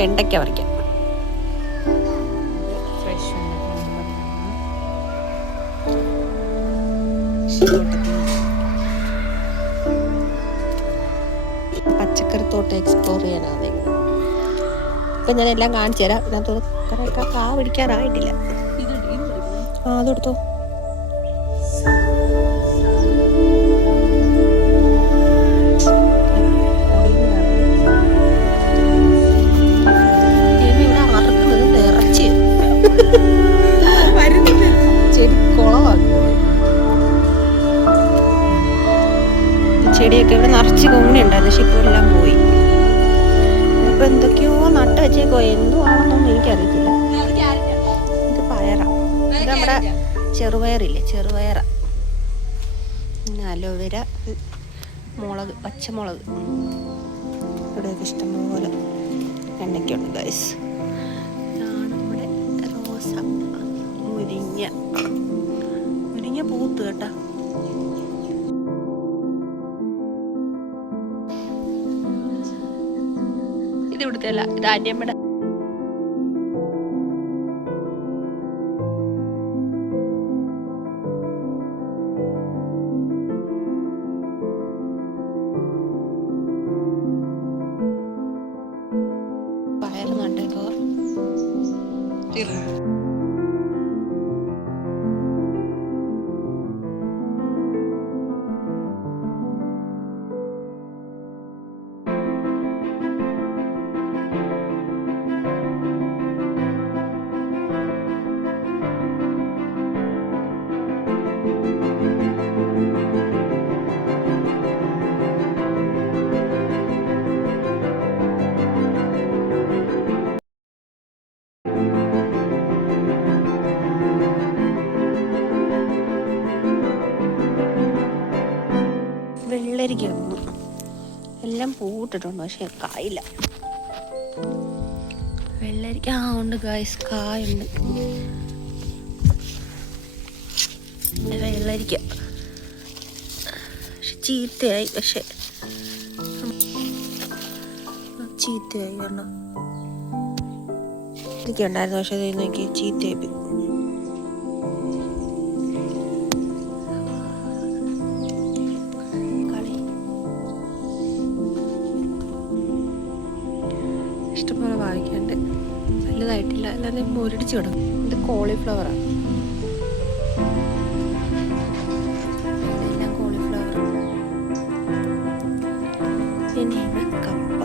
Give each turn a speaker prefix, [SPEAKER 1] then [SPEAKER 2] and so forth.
[SPEAKER 1] വെണ്ടയ്ക്ക പറിക്കാം
[SPEAKER 2] ഫ്രഷ്
[SPEAKER 1] പച്ചക്കറി തോട്ടം എക്സ്പ്ലോർ ചെയ്യാനാണ് ഇപ്പം ഞാൻ എല്ലാം കാണിച്ചു തരാം. ഇതിനകത്ത് കുറേ കാ പിടിക്കാറായിട്ടില്ല. ആ അതെടുത്തോ ചെടിയൊക്കെ ഇവിടെ നിറച്ച് കൂണി ഉണ്ടായിരുന്നു പക്ഷെ ഇപ്പോൾ എല്ലാം പോയി. ഇപ്പൊ എന്തൊക്കെയോ നട്ട് വെച്ചേക്കോ എന്തോ ആണെന്നൊന്നും എനിക്കറിയത്തില്ല. ഇത് പയറ. ഇത് നമ്മുടെ ചെറുപയറില്ലേ? ചെറുപയറ. പിന്നെ അലോവേര മുളക് പച്ചമുളക്. ഇവിടെയൊക്കെ ഇഷ്ടംപോലെ എണ്ണയ്ക്കുണ്ട് ഗൈസ് ഇതാണ് നമ്മുടെ റോസ മുരിങ്ങ. മുരിങ്ങ പൂത്ത് കേട്ടാ. ഇത് ഇവിടുത്തെയല്ല ഇത് ആന്റിയമ്മയുടെ. പയർ നട്ടേക്കോ വെള്ളരിക്ക ഒന്നും എല്ലാം പൂട്ടിട്ടുണ്ട് പക്ഷെ കായില്ല. വെള്ളരിക്ക ആ ഉണ്ട് ഗായ്സ് കായുണ്ട്. വെള്ളരിക്ക. പക്ഷെ ചീത്തയായി പക്ഷെ. ചീത്തയായി കാരണം ഉണ്ടായിരുന്നു പക്ഷെ നോക്കി ചീത്തയായി ഇഷ്ടംപോലെ വായിക്കാണ്ട് വലുതായിട്ടില്ല അല്ലാതെ മുരടിച്ച് കിടക്കും. ഇത് കോളിഫ്ലവറാണ് കോളിഫ്ലവർ പിന്നെ കപ്പ.